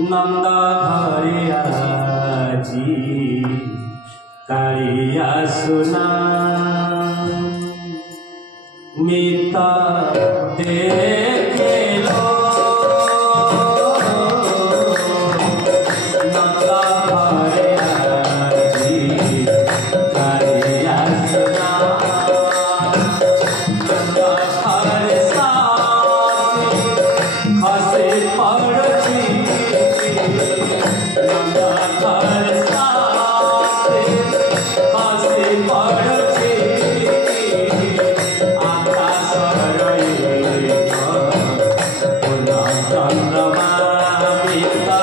नंदा घरे आजी कालिया सुना मीता देखे लो नंदा घरे आजी कालिया सुना नंदा घरे साथी खसे पड़ची नंदा घरे साथी खसे पड़ची आकाश रही पुनः चंद्रमा बीता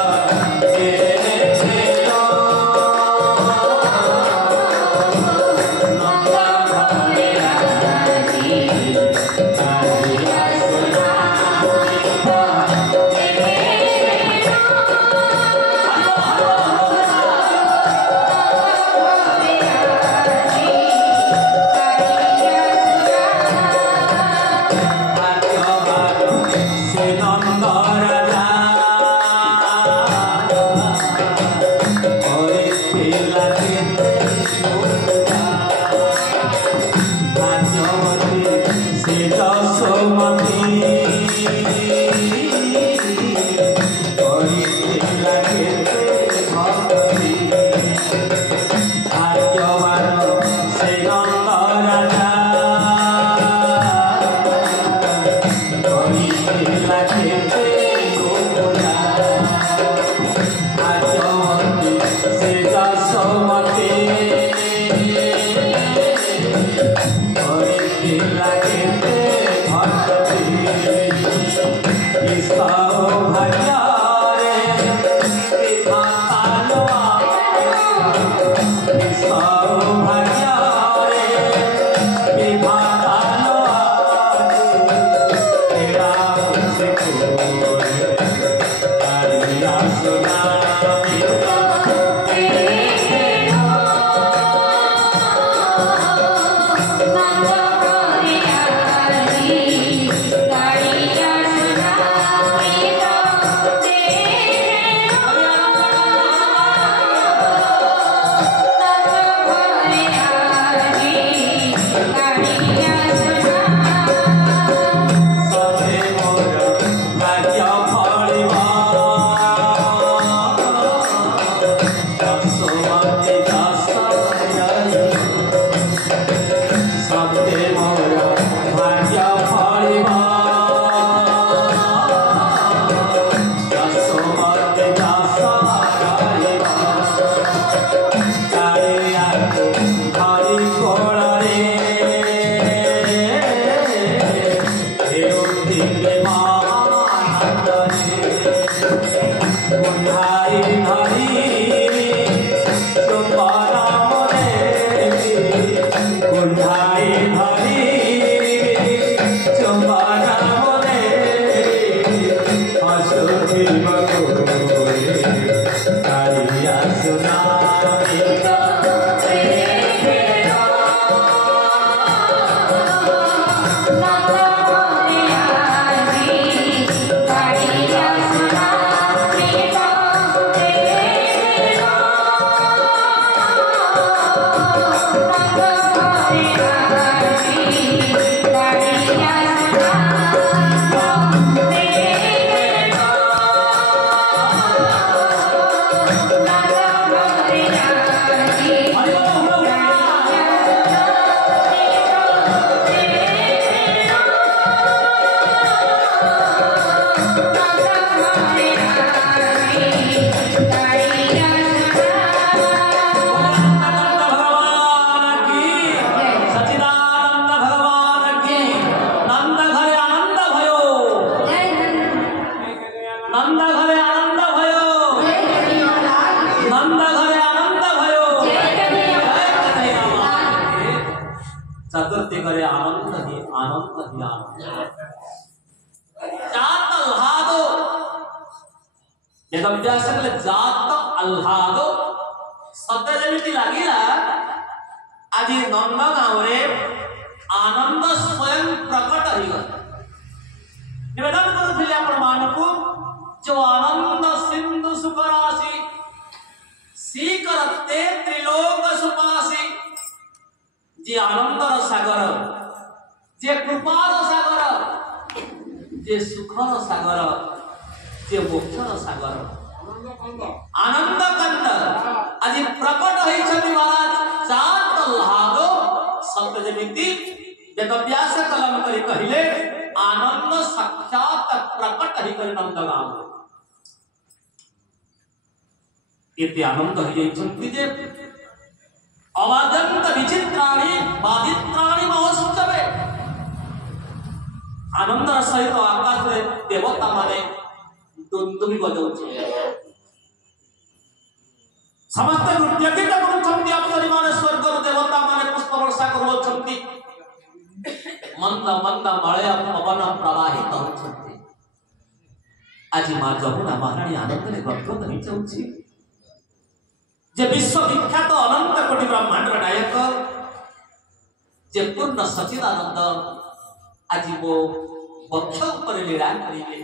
चतुर्थी करे आनंद ही आनंद जात अल्हादो वेदव्यास जात अल्हादो शब्द जमिति लागिला आज नंद गाँव रे आनंद स्वयं प्रकट हो निवेदन करुले आपण मानक जो आनंद सिंधु जे त्रिलोक सुपासी जे आनंदर सागर जे कृपार सागर जे सुखर सागर जे मोक्षर सागर आनंद कंद आज प्रकट होइछथि महाराज चार लादो सत्य जेमिति वेदव्यास कलम करी कहिले आनंद साक्षात प्रकट ही कर नंद गाँव इति आनंद होइछथि जे अवादंत विचित्राणि बाधित्राणि महोत्सवे आनंद सहित आकाश रे देवता माने दुंदुभी बजाउछे समस्त नृत्य गीत करुछन्ति अप्सरी माने स्वर्ग देवता माने पुष्प वर्षा करुछन्ति मंद मंद मलय पवन प्रवाहित होछन्ति आज मां जमुना महारानी आनंद रे गद्गद होई जाउछि जे विश्व विख्यात अनंत कोटि ब्रह्मांड नायक जे पूर्ण सच्चिदानंद आज वो वक्ष ऊपर लीला करिले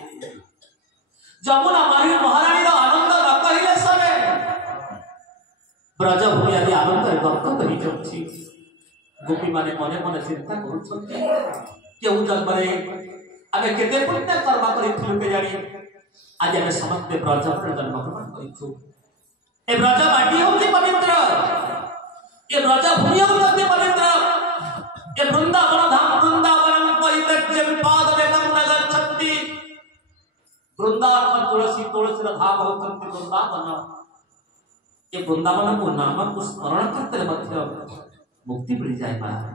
जमुना महारानी रो आनंद न कहिले सरे ब्रज भूमि आदि आनंद रे गद्गद होई जाउछि गोपी माने मने मने चिंता करुछन्ति केउ जन्म रे आमे केते पुण्य कर्म करिथिलु के जानि आज आमे समस्त ब्रज पर जन्म ग्रहण करिछु ए ब्रज माटी होती पवित्र ये ब्रज भूमि होती पवित्र ये वृंदावन धाम वृंदावनम परित्यज्य पादमेकं न गच्छन्ति वृंदावन तुलसी तुलसी धाम होती वृंदावन ये वृंदावन को नाम को स्मरण करते मध्य मुक्ति मिल जाए महाराज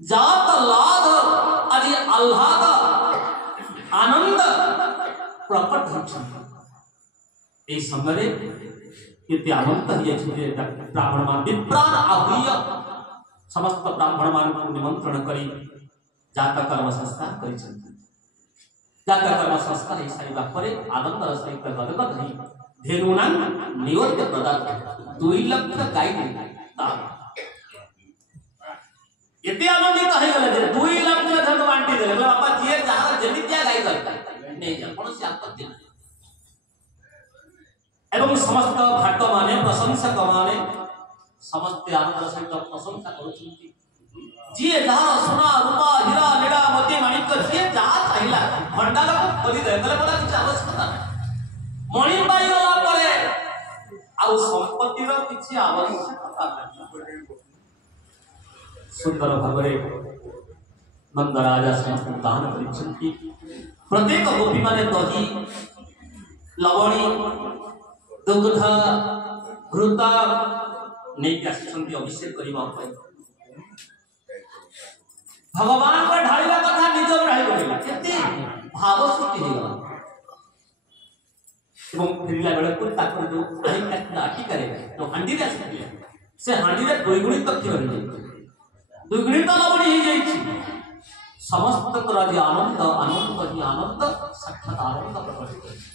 जात लाद आदि आह्लाद आनंद प्रकट होछन्ति ए समय इति आनंद हिय छुजे ब्राह्मण मान विप्राण आहुय समस्त ब्राह्मण मान को निमंत्रण करी जात कर्म संस्कार करिसन्ति जात कर्म संस्कार हे साइबा परे आनंद सहित गदगद हई धेनुना नियोज्य प्रदान 2 लाख गाय ता एते आनंदित है गले जे 2 लाख धन बांटी देले बापा जे जहां जमितिया गाय करता नहीं जा कोनोसी आपत्ति नहीं एवं समस्त भाट माने प्रशंसक माने समस्त आनंद सहित प्रशंसा करुछन्ति जे जहां सोना रूपा हीरा नीला मोती माणिक्य जे जहां चाहिला भंडार को खोली दे गले बोला किछ आवश्यकता नहीं मणि पाई गला परे आ संपत्ति रो किछ आवश्यकता नहीं सुंदर भाबरे नंद राजा समस्त दान करिछन्ति प्रत्येक गोपी माने दही लवणी दुग्ध घृत नहीं आसुछन्ति अभिषेक करबा पय भगवान को ढालिला कथा निज ढाली पड़िला केते भाव सृष्टि हे गला एवं फिरला बेले को ताकर जो आही काटना आठी करे तो हांडी रे आसले से हांडी रे दुईगुणी तक रहि जाय दुईगुणी तो लवणी हे जाय समस्त राज आनंद आनंद ही आनंद साक्षात आनंद प्रकट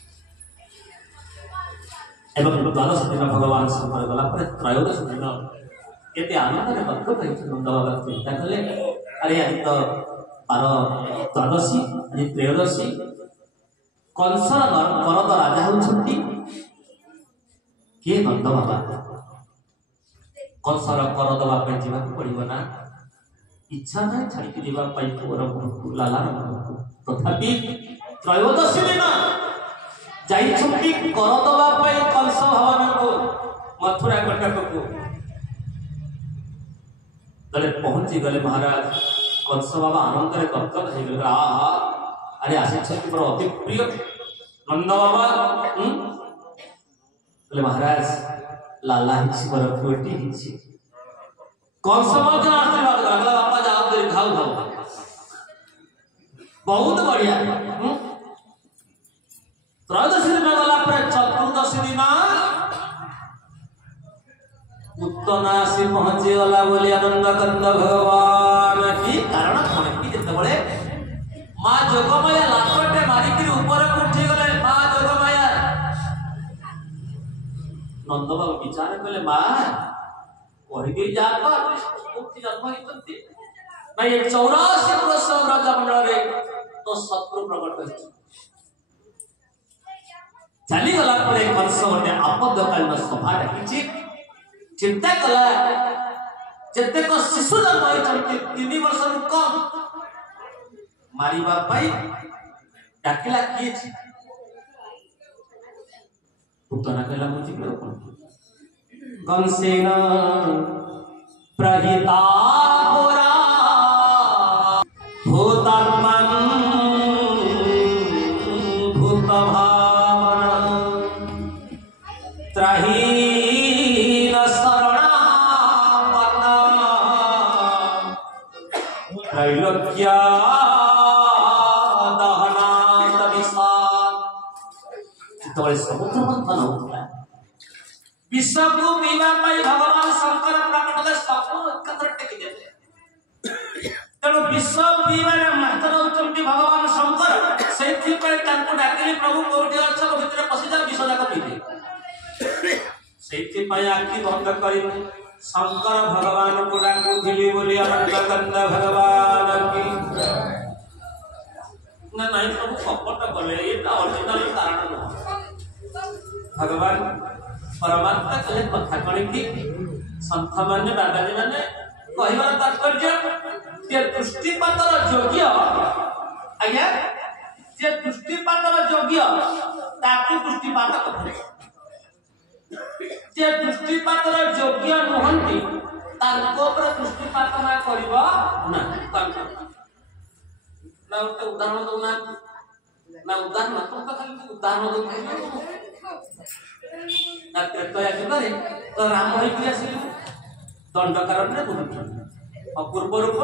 एवं द्वादश दिन भगवान शंकर गला पर त्रयोदश दिन एते आनंद रे भक्त कहि नंद बाबा चिंता कले अरे आज तो 12 द्वादशी आज त्रयोदशी कंसर करद राजा होछन्ति के नंद बाबा कंसर करद बाबा जीवा पड़िबो ना इच्छा नहीं छाड़ी के जीवा पाई पुअर लाला तथापि त्रयोदशी दिन जाई छुट्टी करदवा पाई कंस भवन को मथुरा कटक को गले पहुंची गले महाराज कंस बाबा आनंद रे गदगद हे गले आहा अरे आसे छुट्टी पर अति प्रिय नंद बाबा गले महाराज लाला हिची पर प्रोटी हिची कंस मत आशीर्वाद अगला बाबा जाओ दे खाओ खाओ बहुत बढ़िया त्रयोदशी दिन गला पर चतुर्दशी दिन उत्तनासी पहुंची गला बोली आनंद कंद भगवान की कारण कौन की जेतबळे मां जोगमाया लाटटे मारिकि ऊपर उठी गले मां जोगमाया नंद बाबा विचार कले मां कहि दे जा तो मुक्ति जन्म हितंती नहीं 84 वर्ष राजा मंडल रे तो शत्रु प्रकट होछि चली गला परे कंस गोटे आपदकालीन सभा डाकिछि चिंता कला जतेक शिशु जन्म होती 3 वर्ष कम मारिबा पाई डाकिला किए छी पुतना कहला मुझे कंसेन प्रहिता पुरा भूतात्मन भूत भावना त्रहीन शरणापन्ना त्रैलोक्या दहनात विषाद जितबळे समुद्र मंथन होता विश्व को पीवा पाई भगवान शंकर प्रकट सबको एकत्र टेकी देते तेणु विश्व पीवारे मात्र होती भगवान शंकर से डाकिली प्रभु कोटी अर्थ भितर पशिजा विष जाक पीते से आखि बंद कर शंकर भगवान को डाकुली बोली अनंत भगवान की ना नहीं प्रभु कपट कले ये ओरिजिनल कारण भगवान परमात्मा कहे कथा कण की संत माने बाबाजी माने कहबार तात्पर्य जे दृष्टिपातर योग्य आज्ञा जे दृष्टिपातर योग्य ताकू दृष्टिपात करे जे दृष्टिपातर योग्य नुहंती ताको पर दृष्टिपात ना करबो ना ना उदाहरण दो ना उदाहरण तो खाली उदाहरण दो ना त्रेतया जुगरे तो राम होई आसिलु दंडकारण्य बुझुछ अपूर्व रूप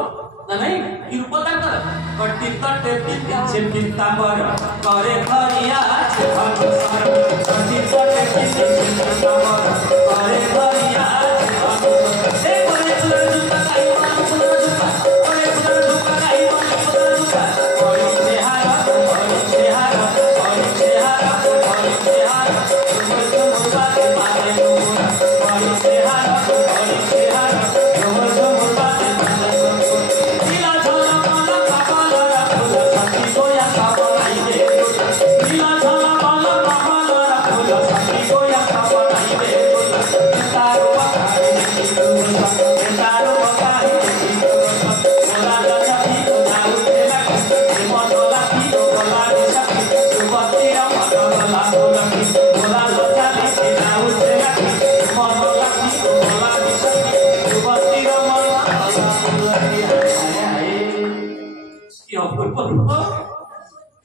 ना नहीं कि रूप ताकर कटित टेपी पिछे पितांबर करे खरिया छे भगसर कटित टेपी पिछे पितांबर करे खरिया छे भगसर ए करे फुलर जुका काई मन फुलर जुका करे फुलर जुका काई मन फुलर जुका कोई सेहार कोई सेहार कोई सेहार कोई सेहार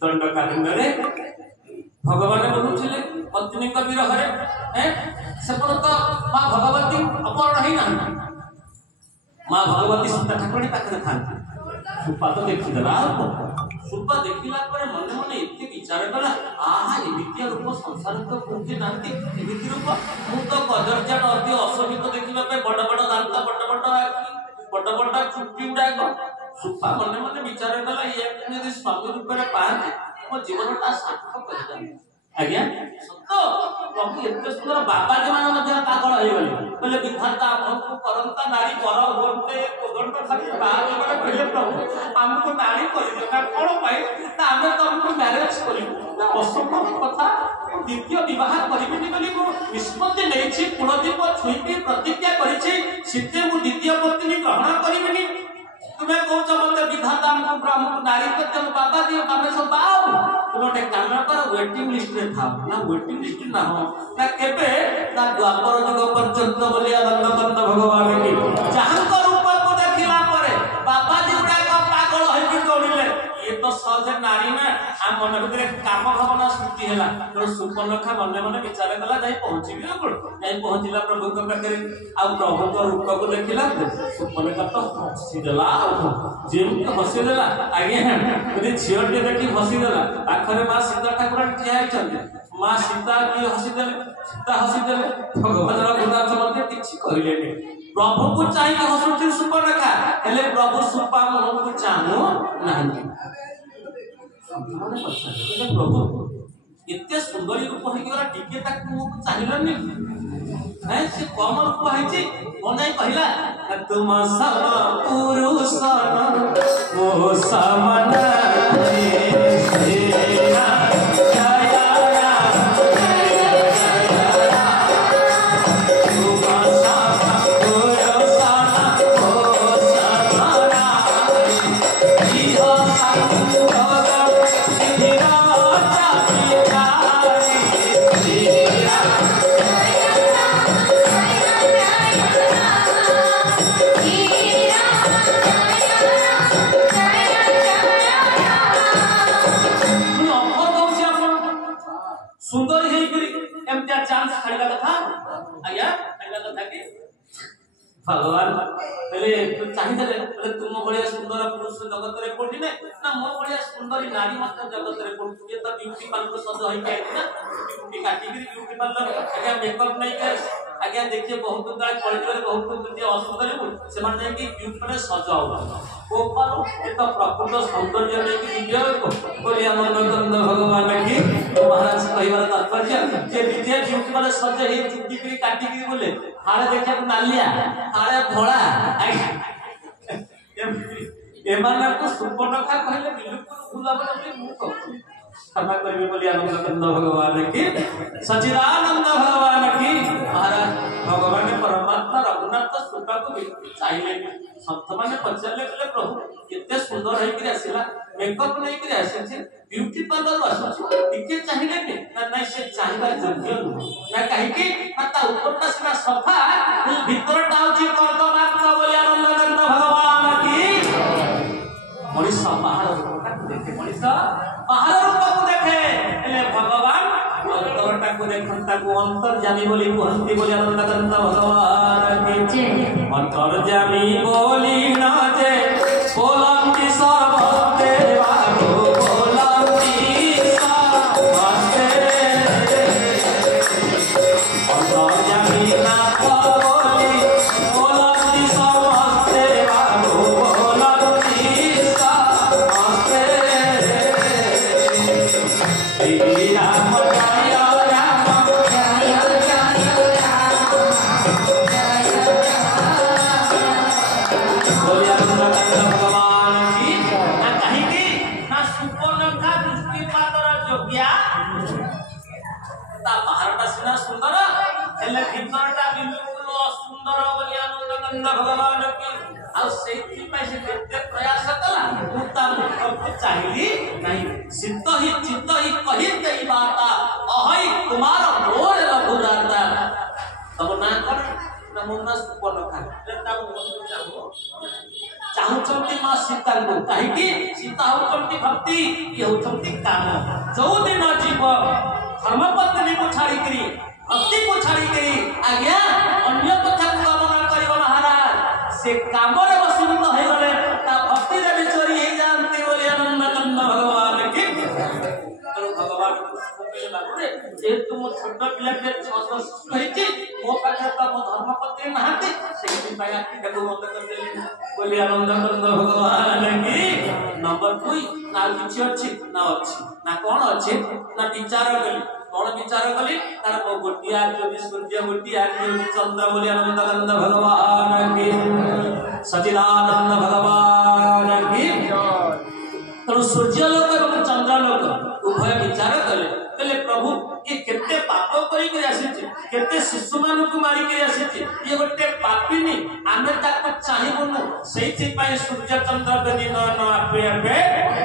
दंडकारण्य भगवान बोलुले पत्नी विरह से तो माँ भगवती अपहरण ही ना माँ भगवती सीता ठाकुराणी पाखे था सुपा तो देखीदेला सुपा देखला मन मन एत विचार कला आहा एमितिया रूप संसार तो कोठी नांती एमिति रूप मु तो कदर्जा अति असमित देखला बड़ बड़ दांत बड़ बड़ चुट्टी गुड़ाक सुपा मन मन विचार कला ये यदि स्वामी रूप में पाते मो जीवनटा सार्थक कर आज्ञा सत प्रभु एते सुंदर बाबाजी मान पागल हो गले विधाता हमको करंता नारी पर होते कोदंड खाली बाहर कहले प्रभु हमको नारी कर कौन पाई ना आम तो हमको मैरेज करूँ ना असंभव कथा द्वितीय विवाह करी बोली निष्पत्ति नहीं कुलदीप छुई प्रतिज्ञा कर द्वितीय पत्नी ग्रहण करी तुम्हें कौच मत विधाता हमको नारी करते बाबा दियो आमे सब बाऊ तुम गोटे काम कर वेटिंग लिस्ट रे था ना वेटिंग लिस्ट ना हो ना केबे ना द्वापर युग पर्यंत बोलिया दंडकंत भगवान की जहां को रूप को देखिला परे बाबा जी गुडा का पागल है कि दौड़िले ये तो सहज नारी ना आ मन भीतर काम भावना सृष्टि हैला तो सुपर्णखा मन मन विचार कला जाई पहुंचीबी कोन जाई पहुंचीला प्रभु के पाखरे आ प्रभु को रूप को देखिला सुपर्णखा तो हसी देला जेम के हसी देला आगे यदि छियटे देखि हसी देला आखरे मां सीता ठाकुर ठिया छथि मां सीता की हसी देले भगवान रघुनाथ मध्य किछि कहिलेनी प्रभु को चाहिए हसुची सुपर्णखा हेले प्रभु सुपा मन को चाहू नहीं प्रभु इतने सुंदर रूप हो टिके चाहिए है से कम रूप है नहीं कहला तुम सब पुरुष ओ समन सुंदर एमती चांस छाड़ा कथा आज्ञा छाड़ा कथा कि भगवान चाहिए तुम भाया सुंदर पुरुष जगत में कोठी ना मो भाया सुंदरी नारी जगत में कोठी ये तो ब्यूटी पार्लर सज हो ब्यूटी काटिक ब्यूटी पार्लर आज्ञा मेकअप नहीं आज्ञा देखिए बहुत कलिजुग बहुत असुविधा से ब्यूटी पार्लर सजाऊ गोपाल ये तो प्रकृत सौंदर्य विजय भगवान की महाराज कहबार तात्पर्य विजय ब्यूटी पार्लर सज चुटी काटिक बोले हाड़े देखा नालिया हाड़े धड़ा एमानक सुपर्णखा कहले बिल्कुल भूल क्षमा करिए बोली आनंद भगवान की सच्चिदानंद भगवान की महाराज भगवान परमात्मा रघुनाथ सुता को चाहिए संत माने पचारे प्रभु केते सुंदर है कि आसिला मेकअप नहीं कि आसे ब्यूटी पार्लर आसुछ टिके चाहिए कि ना से चाहिबा योग्य ना काहे कि ता ऊपरटा सिना सफा भीतरटा होची कर्दमात्मा बोली आनंद भगवान की मनीषा बाहर देखे मनीषा बाहर रूप को देखे एले भगवान अंतरटा को देखंता को अंतर्यामी बोली कहंती बोली आनंद भगवान की अंतर्यामी बोली ना जे बोलंती सर्वदेवा को बोलंती सर्वस्ते अंतर्यामी ना बोली बोलंती सर्वदेवा को बोलंती सर्वस्ते श्री राम भगवान की प्रयास चाहिए नहीं सिद्ध ही चित्त ही कही गई बात अहि कुमार मोर रघुराता तब ना कर नमुना सुपर्णखा चाहूचंती मां सीता को कहीं कि सीता होचंती भक्ति ये होचंती काम जो दिन जीव धर्मपत्नी को छाड़ी करी भक्ति को छाड़ी करी आज्ञा अन्य कथा को कामना करियो महाराज से काम रे वसीभूत हो गले ता भक्ति रे चोरी हे जानती बोली आनंद भगवान की तो भगवान कहले बाबूरे जे तुम छोट पिला के 6 कहिछि मो पाखे त मो धर्मपत्नी नहाती से पाया कि देखो मत कर देली बोली आनंद भगवान की नंबर 2 ना किछि अछि ना कोन अछि ना विचार कली कौन विचार कली तार गोटिया ज्योति सूर्य गोटिया ज्योति चंद्र बोली आनंद भगवान की सच्चिदानंद भगवान की तो सूर्य लोक और चंद्र लोक उभय विचार कले कहले प्रभु ये केते पाप करी के आसीछि केते शिशु मान को मारी के आसीछि ये गोटे पापिनी आमे ताको चाहिबनु सेति पय सूर्य चंद्र के दिन न आपे आपे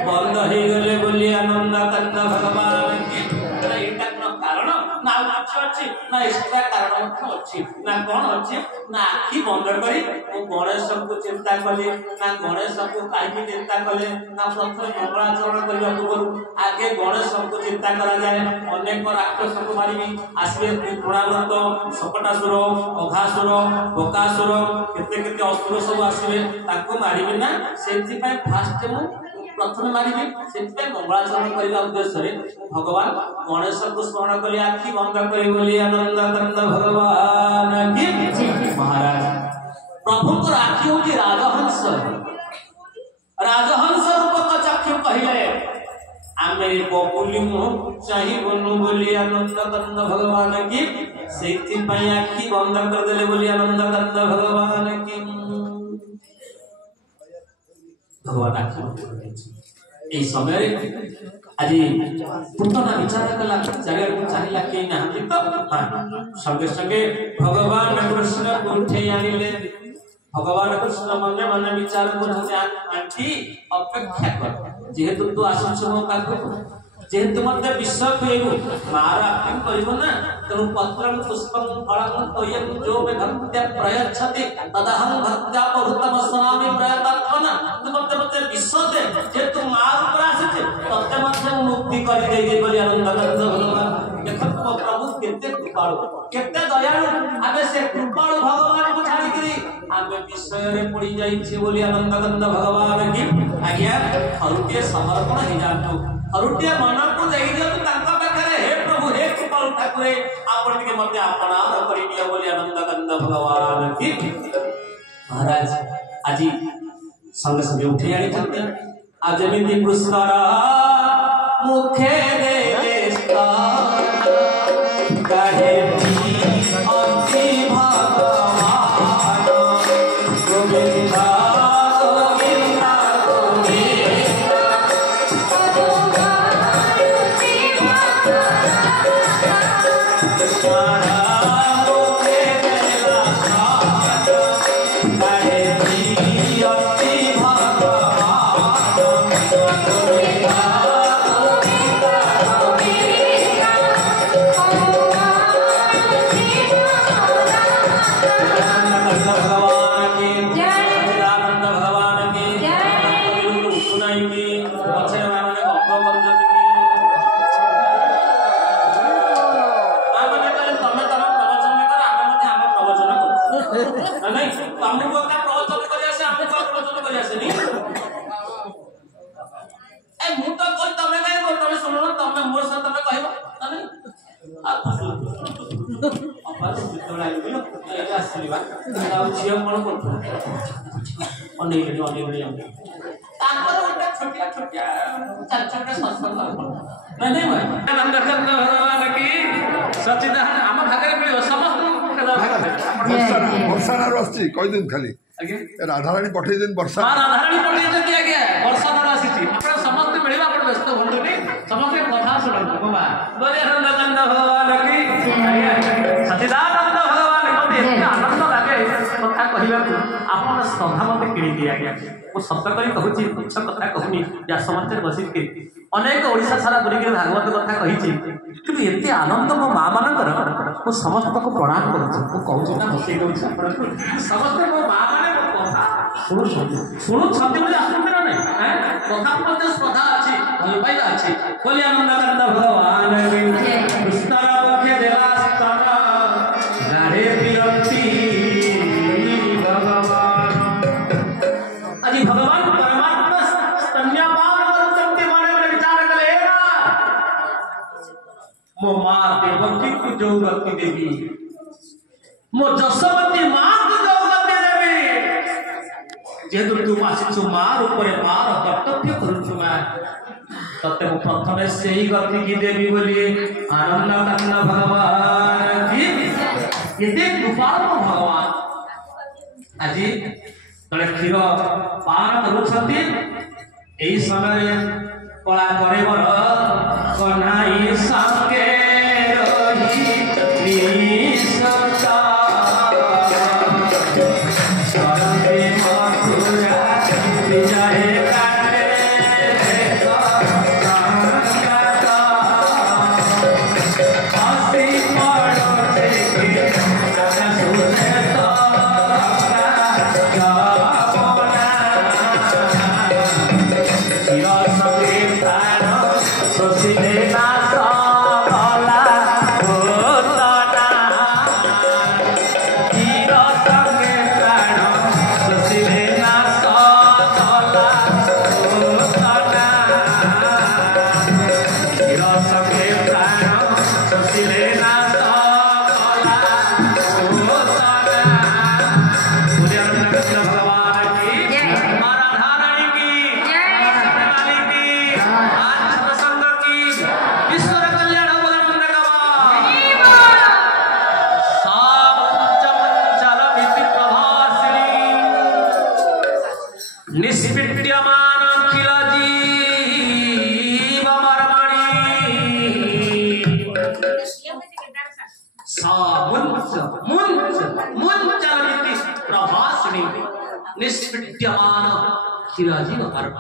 बंद हो गले बोली आनंद भगवान की एटा कारण ना अच्छी ना इसका कारण अच्छी ना कौन अच्छी ना आखि बंद करी गणेश को चिंता कले ना गणेश को कहीं चिंता कले ना प्रथम मंगलाचरण करने पूर्व आगे गणेश को चिंता करा जाए अनेक राक्षस को मारी आसवे त्रिपुरावंत सकटासुर अघासुर बकासुर केते केते असुर सब आसवे ताको मारिबि ना सेति पय फास्ट मु प्रथम मारिबि सेति मंगलाचरण करबा उद्देश्य रे भगवान गणेश को स्मरण करी आखि बंद करी बोली आनंद भगवान की महाराज प्रभु को आखि होची राजहंस रूप का चक्षु कहले आमे बकुली मुह चाहि बनु बोली आनंद भगवान की सेति पय आखि बंद कर देले बोली आनंद भगवान की भगवान आखि समय आज पुतना विचार कला जगह को चाहिला के ना तो संगे संगे भगवान कृष्ण को उठे आनिले भगवान कृष्ण मन मन विचार को आंटी अपेक्षा कर जेहेतु तू आसुछ मो पाखु जेहेतु मते विश्व खुएबु मारा आक्टिंग करिवो ना तेनु पत्रं पुष्पं फलं तोयं जो मे भक्त्या प्रयच्छति तदहं भक्त्या बहुतम स्वामी प्रयतात्मना तू मते विश्व दे जे तू मार ऊपर आसीछ तते मते मुक्ति करि देगे बोली आनंद भगवान केते कृपाळु केते दयालु आमे से कृपाळु भगवान को छाड़ी करी आमे विषय रे पड़ी जाई छी बोली आनंद गंध भगवान की आज्ञा हरुटे समर्पण ही जानतो हरुटे मन को देई दियो तांका पाखरे हे प्रभु हे कृपाळु ठाकुरे आपण के मते अपनार करी दियो बोली आनंद गंध भगवान की महाराज आजी संगे संगे उठे आनी चलते आज एमती पुष्कर मुखे देस्ता कहे अति भगवान गोविंदा गोविंदा गोविंदा कहीदिन खाली राधाराणी पठे दिन वर्षा राधाराणी पठे आज्ञा वर्षा धर आसी समस्त मिलवा व्यस्त हूँ समस्त कथा शुणु आनंद भगवान की सचिदानंद भगवान को आनंद लगे कथा कहवाक आप श्रद्धा मत किणी आज्ञा मुझे सत कर कहूँ तुच्छ कथा कहूनी व्यासमंच बसिक अनेक ओडिशा सारा बुरी भागवत कथा कही कि एत आनंद मो माँ मानकर मु समस्त को प्रणाम करुँच ना हसई दौर समस्त मो माँ मैंने कथा शुणुंट बोले आसुँच ना ना कथा श्रद्धा अच्छी भल पाइबा अच्छी बोली आनंद भगवान कृष्ण मुखे देला गाढ़े विरक्ति भगवान अजी भगवान परमात्मा स्तन्यपान करते मने मने विचार कले मो माँ देवकी को जौगति देवी मो जसवती माँ को जौगति देवी जेहेतु तुम आसीचु माँ रूपरे माँ कर्तव्य करुछु मैं तते मो प्रथमे से ही गति की देवी बोली आनंद कंद भगवान की एते कृपाल भगवान आजी तले क्षीर पान करुछंती एई समय कला करे बर कन्हाई संगे रही निसता शरणे मथुरा विजय काटे हसी पड़ोसे के सुने निष्पीड्यमान चिराजीव कर्म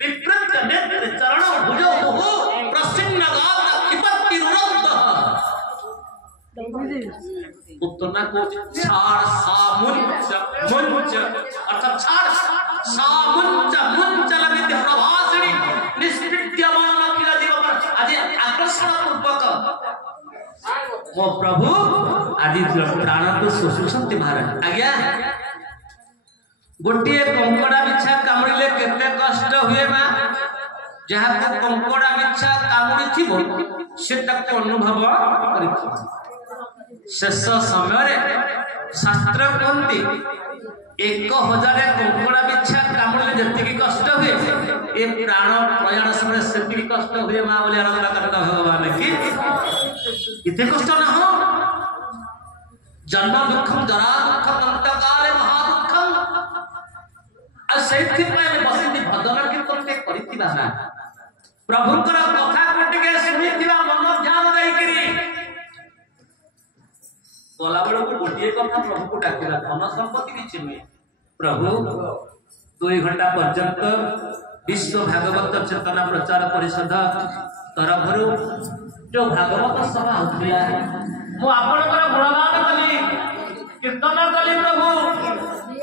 विप्रत नेत्र चरण भुजो मुहु प्रसन्न गात्र क्षिपति रुरब्ध उत्तरना को छाड़ सामुंच मुंच अर्थात छाड़ सामुंच मुंचल विद्य प्रभासिनी निष्पीड्यमान चिराजीव कर्म आज आकर्षण पूर्वक मो प्रभु आज प्राण को शोषुंट महाराज आज्ञा गोटे कंकड़ा बिछा कामुड़े केते कष्ट हुए माँ जहाँ को कंकड़ा बिछा कामुड़ी से अनुभव कर शेष समय शास्त्र कहते 1000 कंकड़ा बिछा कामुड़े जी कष्ट हुए ए प्राण प्रयाण समय से कष्ट हुए माँ बोली आनंद करता भगवान की इतने कष्ट ना हो जन्म दुखम जरा दुखम अंतकाले महादुखम बसी भजन कीर्तन कर प्रभुकर कथा गोटे शुणी मन ध्यान देकरी गला बेलू गोटे कथा प्रभु को डाकिला धन संपत्ति किसी नुहे प्रभु 2 घंटा पर्यंत विश्व भागवत चेतना प्रचार परिषद तरफ जो भागवत सभा होता मु आपणकर गुणगान कली कीर्तन कली प्रभु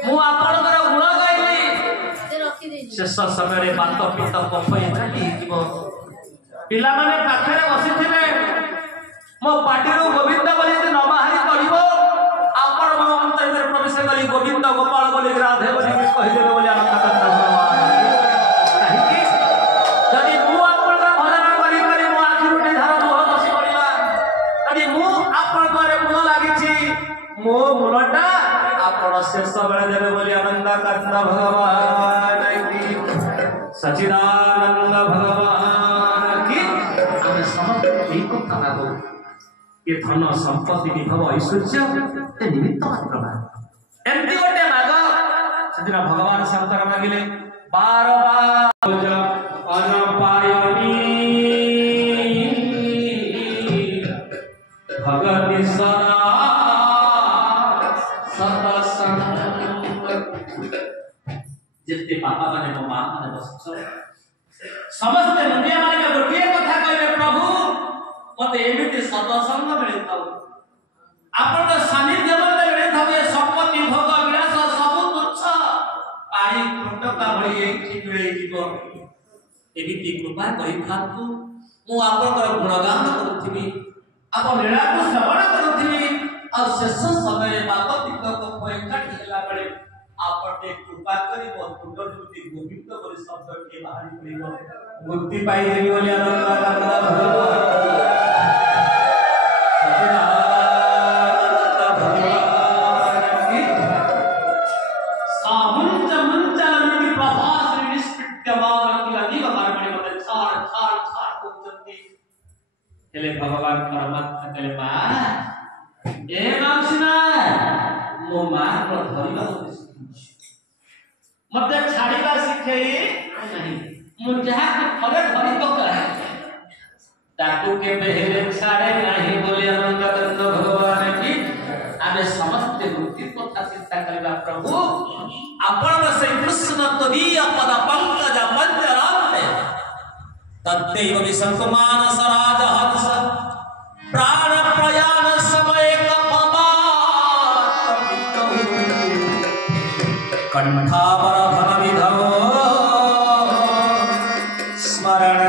मु आपणकर गुण गाइली शेष समय बात पित कफ एकाठी पिला माने पाखरे बसिथिबे मो पाटिरो गोविंद बोली न बाहरी पड़िबो आपण मो अंतर में प्रवेश कली गोविंद गोपाल बोली राधे बोली कहि देबे बोली आनंद करता काहे जदि मु आपण का भजन करी करी मो आखि उठे धार मोह बसी पड़िबा जदि मु आपण करे मूल लागिछि मो मूलटा आपण शेष बेले देबे बोली आनंद करता भगवान की सच्चिदानंद भगवान की आमे समस्त एक कथा लागो ये धन संपत्ति विभव ऐश्वर्य निमित्त मात्र एमती गोटे माग से भगवान शंकर मागिले 12 बार अनपायनी भगति सदा सतसंग जितने पापा माने मो मां माने बस समस्त दुनिया माने गोटे कथा कहले प्रभु मते एमिति सतसंग मिले थाउ आपण सानिध्य मते मिले थाउ ये संपत्ति भोग विलास सब तुच्छ पानी फटका भई एठी मिले जीव एमिति कृपा करि थातु मु आपनकर गुणगान करूथिबी आपण लीला को श्रवण करूथिबी और शेष समय बापतिक को एकाठी होला बेले आपने कृपा करी मो सुंदर जुति गोविंद बोली शब्द के बाहरी पड़िबो मुक्ति पाई देबी बोली आनंद भगवान भगवान परमात्मा कहले मां ए माउसिना मो मां को धरिबा मते छाड़ीबा सिखई नहीं मु जहा थरे धरि पका ताकू के बेहेरे छाड़े नहीं बोले आनंद करत भगवान की आमे समस्त मुक्ति कथा चिंता करबा प्रभु आपण से कृष्ण तदीय पद पंकज पंजराते तत्तेव विसंकुमान सराज हंस प्राण प्रयाण समय कंठावर धन विधव स्मरण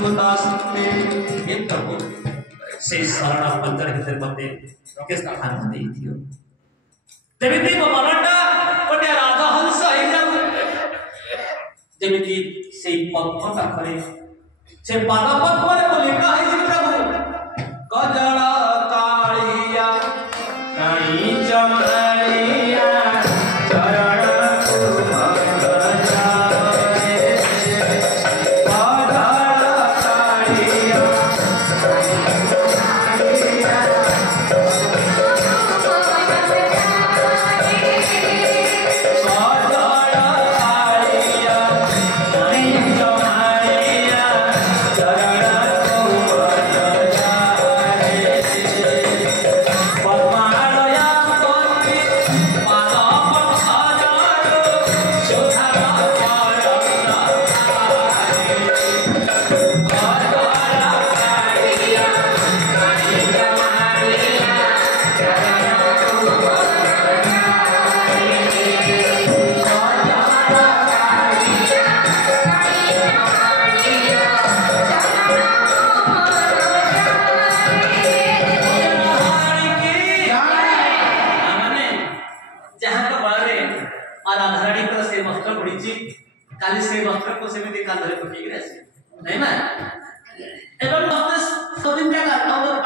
कुतास्ते हे प्रभु से शरण पंजर भीतर बते के स्थान दे दियो देविती मनटा कोटे राजा हंस हे जाऊ जेमिति से पद्म पाखरे से पाद पद्म रे बोली काहे प्रभु गजड़ा कालिया काई चमरिया चरण चरण ଏବଂ ସଦିନ ଜାଗା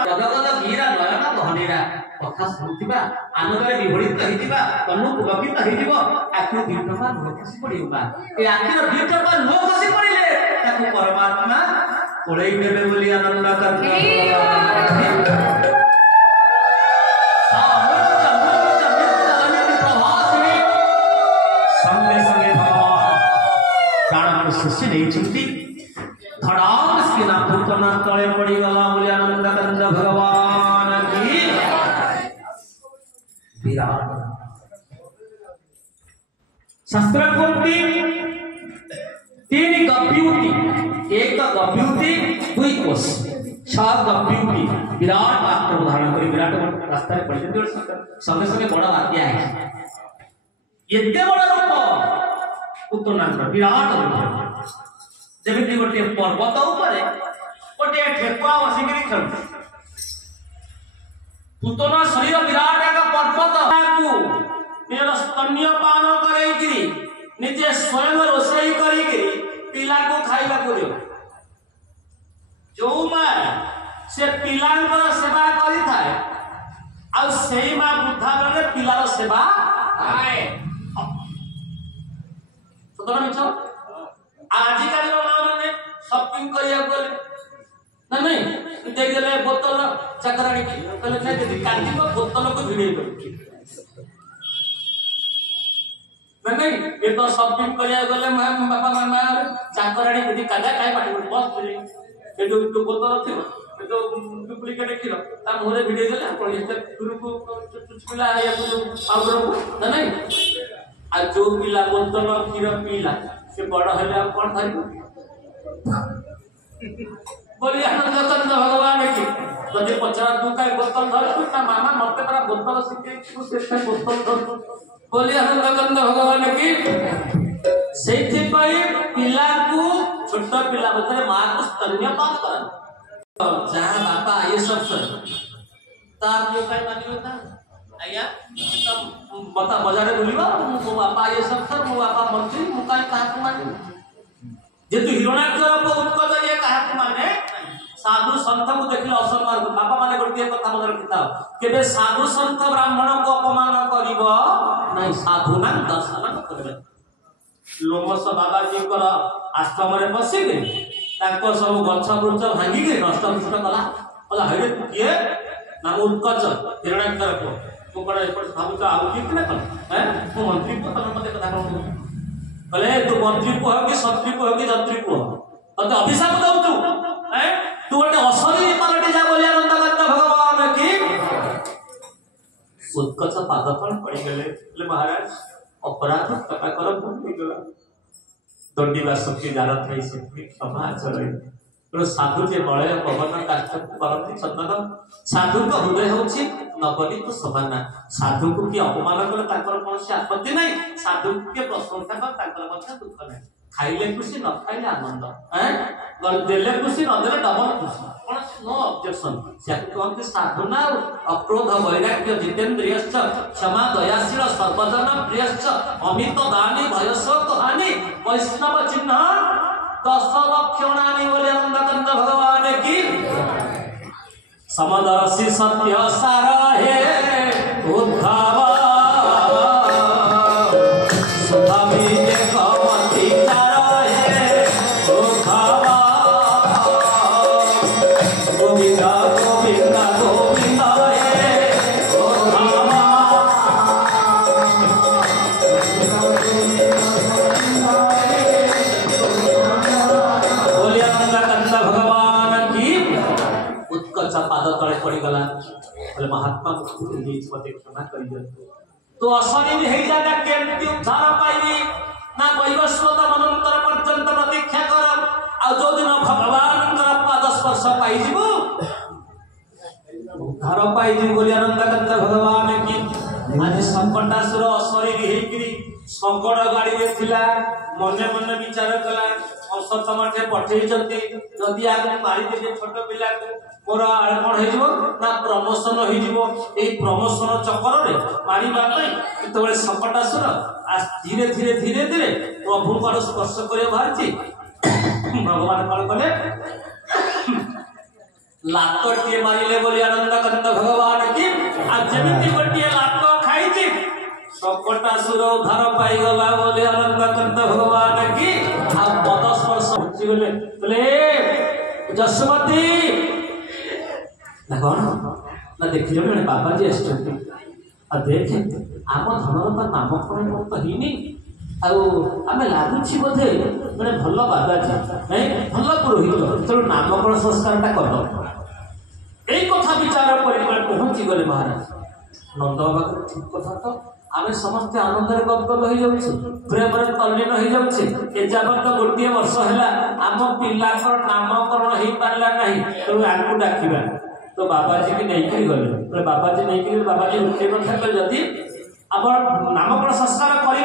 ଗଦଗଦ ଗୀରା ନୟନ ଗହନୀରା କଥା ଶୁଣୁଥିବା ଆନନ୍ଦରେ ବିଭଳିତ ହେଇଯିବା ତନୁ ପୁଲକିତ ହେଇଯିବ ଆଖିର ଦୁଇ ଟଙ୍କା ଲୁହ ଖସି ପଡ଼ିବା ଏ ଆଖିର ଦୁଇ ଟଙ୍କା ଲୁହ ଖସି ପଡ଼ିଲେ ତାକୁ ପରମାତ୍ମା କୋଳେଇ ନେବେ ବୋଲି ଆନନ୍ଦ କରିବେ संगे संगे भगवान प्राण शिष्य नहीं धड़ाक सीना पुतना तले पड़ी गला बोले आनंद कंद भगवान की विराट शास्त्र कोटि तीन गप्युति एक गप्युति दुई कोश छह गप्युति विराट आत्म धारण कर विराट रास्ता रे पड़े संगे संगे बड़ा बात्या है एते बड़ा रूप पुतनांग विराट रूप जेमिति गोटे पर्वत ऊपर गोटे ठेकुआ बसिकरी खेल पुतना शरीर विराट एक पर्वत को निज स्तन्य पान करैकरी निजे स्वयं रोषेई करिकरी पिला को खाइबा को दियो जो मां से पिलांकर सेवा करी थाए आ सेई मां बुद्धा गले पिलार सेवा आए सतरा मिछ आजिकाली मां माने शॉपिंग करिया बोले ना नहीं देख देले बोतल चकराणी की कहले खाइ दे कांदी को बोतल को भिड़े कर नहीं ये तो शॉपिंग करिया गले बापा मामा चकराणी यदि कादा काय पाटी बस बोले ये जो बोतल थी तो डुप्लीकेट खीर ता मोरे भिड़े देले पर ये गुरु को चुचुला या को आउटर को ना नहीं आ जो पिला बोतल खीर पीला से बड़ हले कोन धरिबो बोली आनंद कंद भगवान की जदि पचरा तू काय बोतल धर ना मामा मते परा बोतल सिके तू से बोतल धर बोली आनंद कंद भगवान की सेथि पई पिला को छोट पिला बतरे मां को स्तन्यपान कर जहां बापा ये सब सर तार जो काय मानियो था आया तब बता बाजार बोलिबा मो बापा ये सब सर मो बापा मंत्री मो काय कहा को माने जे तू हिरणाक्षर को उत्कट ये कहा को माने साधु संत को देखले असम्मान बापा माने गोटे कथा मन रखिता केबे साधु संत ब्राह्मण को अपमान करिवो नहीं साधु ना दर्शन करबे लोमस बाबा जी को आश्रम रे बसी गए ताको सब गछ वृक्ष भांगी के नष्ट पुष्ट कला बोला हरे किए नाम उत्कच हिरणाक्षर को तू कोन एपट भाबुच आउ कितने कल हैं तू मंत्री को तने मते कथा कहू बोले तू मंत्री को हो कि शक्ति को हो कि जंत्री को तते अभिशाप दउ तू हैं तू गोटे असली पालटी जा बोलिया नंद कंद भगवान की उत्कच पादतल पड़ी गले ले महाराज अपराध कथा कर भूल गला दंडीवा शक्ति जारत नहीं से क्षमा चले तो साधु जे बळे पवन काष्ठ करती चंदन साधु को हृदय होची नवनीत समान साधु को की अपमान कले ताकर कोनसी आपत्ति नहीं साधु के प्रशंसा कर ताकर मध्य दुख नहीं खाइले खुशी न खाइले आनंद हैं गल देले खुशी न देले डबल खुशी कोन नो ऑब्जेक्शन से कहते साधु ना अक्रोध वैराग्य जितेंद्रियश्च क्षमा दयाशील सर्वजन प्रियश्च अमित दानी भयशोक हानि वैष्णव चिन्ह 10 लक्षणानि बोले आनंद कंद भगवान की समदर्शी सत्य सार हे उद्धव सुभावी कमति चार हे उद्धव गोविंद गोविंद गोविंद हे उद्धव बोले आनंद कंद भगवान की उत्कच पाद तले पड़ी गला बोले महात्मा मते क्षमा कर दियो तो असली हे जाता केमती उद्धार पाइबी ना वैवस्वत मनंतर पर्यंत प्रतीक्षा कर आ जो दिन भगवान कर पाद स्पर्श पाई जीवो उद्धार पाई जी बोली आनंद कंद भगवान की आज संकटासुर असरी हेकरी संकट गाड़ी रे थिला मने मने विचार कला औसत मठे पठेई जति जदि आगे मारी दे छोट पिला को मोर कोन हे जीवो ना प्रमोशन हे जीवो ए प्रमोशन चक्कर रे मारी बापे तबे संकटासुर आज धीरे धीरे धीरे धीरे प्रभु को स्पर्श करे बाहरची भगवान कल कले लातटे मारिले बोली आनंद कंद भगवान की आज जमिति गोटे लात खाई सबटा सुर उद्धार पाई गला बोली आनंद कंद भगवान की आ पद स्पर्श पहुंची गले बोले जसमती ना कौन ना देखी जने बाबा जी आछथि आ देखे आम धनरता नामकरण तो हिनी आम लगुच बोधे मैंने भल बाबाजी नहीं भल पुरोहित तेणु नामकरण संस्कार कर यही कथा विचार कर पहुंची गले महाराज नंद बाबा ठीक कथा तो आम समस्ते आनंद गदगद हो जाऊे प्रेम तल्लीन हो जाऊे एजाबत गोटे वर्ष है आम पिलाकर नामकरण हो पारा ना तेणु आपको डाकवा तो बाबाजी की नहीं गले बाबाजी नहीं बाबाजी गोटे कथा जदि आम नामकरण संस्कार करें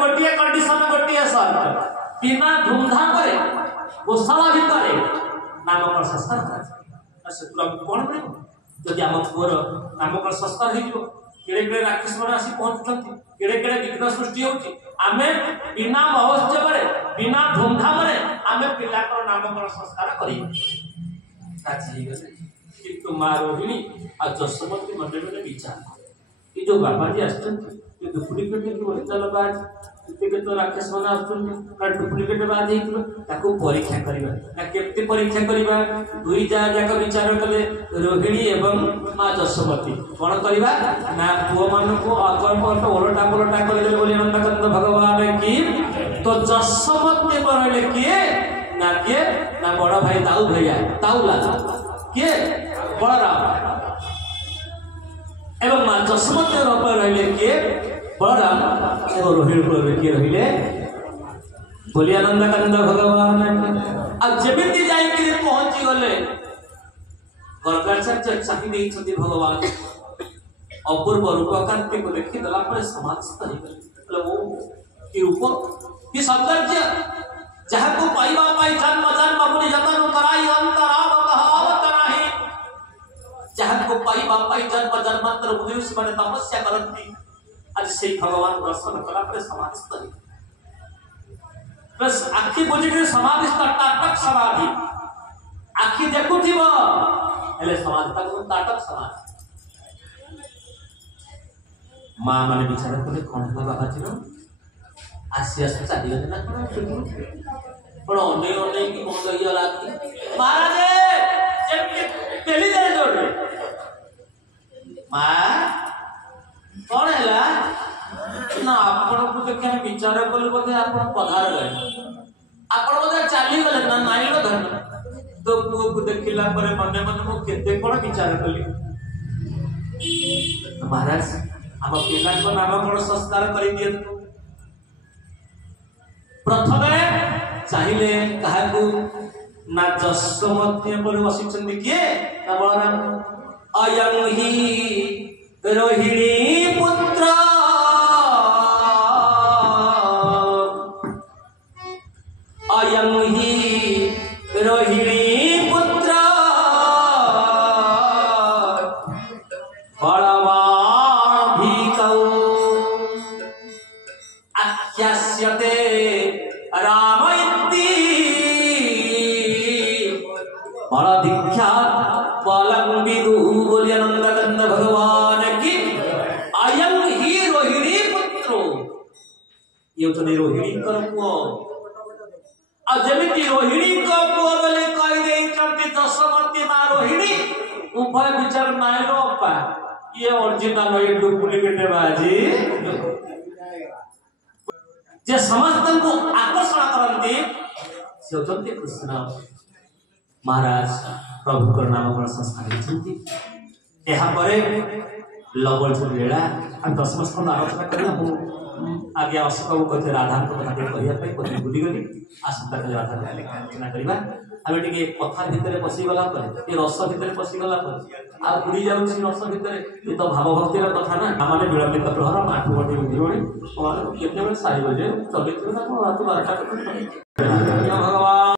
गोटे कंडीशन गोटे सर्त बिना धूमधाम गोशाला भितर नामकरण संस्कार कौन मिले जदि आम पुअर नामकरण संस्कार हो केड़े केड़े राक्षस मैंने आसी पहुंचुंट केड़े केड़े विघ्न सृष्टि होची आमे बिना महोत्सव बिना धूमधाम आमे पिलाकर नामकरण संस्कार करी किंतु माँ रोहिणी आ जशोमती मंडल में विचार ये जो बाबाजी आसुच्च डुप्लिकेट की ओरिजिनल बाज तो राक्षस मैंने आसुच्च डुप्लिकेट बाज हो परीक्षा करवा केमती परीक्षा करवा दुई जाक विचार कले रोहिणी एवं माँ जशोमती कौन करवा ना पुओ मान को अकल्प ओलटा पलटा करदे बोली नंदकंद भगवान की तो जशोमती बनले किए ना बड़ भाई ताऊ भैया ताऊला किए बलराम एवं माँ जशोमती रही किए बलराम एवं रोहिणी किए रही बोली आनंदकंद भगवान अब जमीती जाइए पहुंची गले गर्गाचार्य चाहिए भगवान अपूर्व रूप कांति को देखीदेला समाधिस्थ हो कि रूप कि सौंदर्य जहाँ को पाइबा जन्म जन्म मुनि जतन कराई अंतरावत नाही जहाँ को पाइबा जन्म जन्मांतर मुनि माने तपस्या करती आज से भगवान दर्शन कला समाधिस्थ हो बस आखि बुझी समाधिस्थ ताटक समाधि आखि देखुथिबो हेले समाधि ताटक समाधि माँ माने विचार कले कौन बाबाजी आसी आस चली ना कौन अने अने कि बंद होगला महाराज पेली दे जोड़े माँ कौन है ना आपण को देखा विचार कले बोधे आपण पधार गए आपण बोधे चली गले ना नाई लो धर्म तो पुओ को देखिला परे मने मने मो केते कोन विचार कली तो महाराज हम पिला को नामकरण संस्कार करि दिए प्रथमे चाहिले काहाकू ना जशोमती पर बसिचंदी किए ना बलराम अयं ही रोहिणी पुत्र अयं ही रोहिणी पुत्र बलवान भीकौ आख्यास्यते राम इति बल दीक्षा बलं विदुः बोली आनंदकंद भगवान की अयं ही रोहिणी पुत्रो ये तो रोहिणी कर पुओ जमीती रोहिणी को पुओ बोले कहि दे चंती जशोमती मां रोहिणी उभय विचार नाइलो अपा ये ओरिजिनल ये डुप्लीकेट बाजी जे समस्त को आकर्षण करंती से होचंती कृष्ण महाराज प्रभु को नामकरण संस्कार होचंती एहा परे लवल लीला आ दशम स्कंद आलोचना करिया आगे अशोक बाबू कहते राधा को कथा कहया पे कथि बुद्धि गली आसंता कले राधा आलोचना करिबा आमे टिके कथा भितर पसी गला पर ए रस भितर पसी गला पर आ उड़ी जाउछि रस भितर ए तो भाव भक्ति रा कथा ना माने विलंबित प्रहर माठु बटी बिजोड़ी और केते बेले साई बजे चलित ना रात 12टा भगवान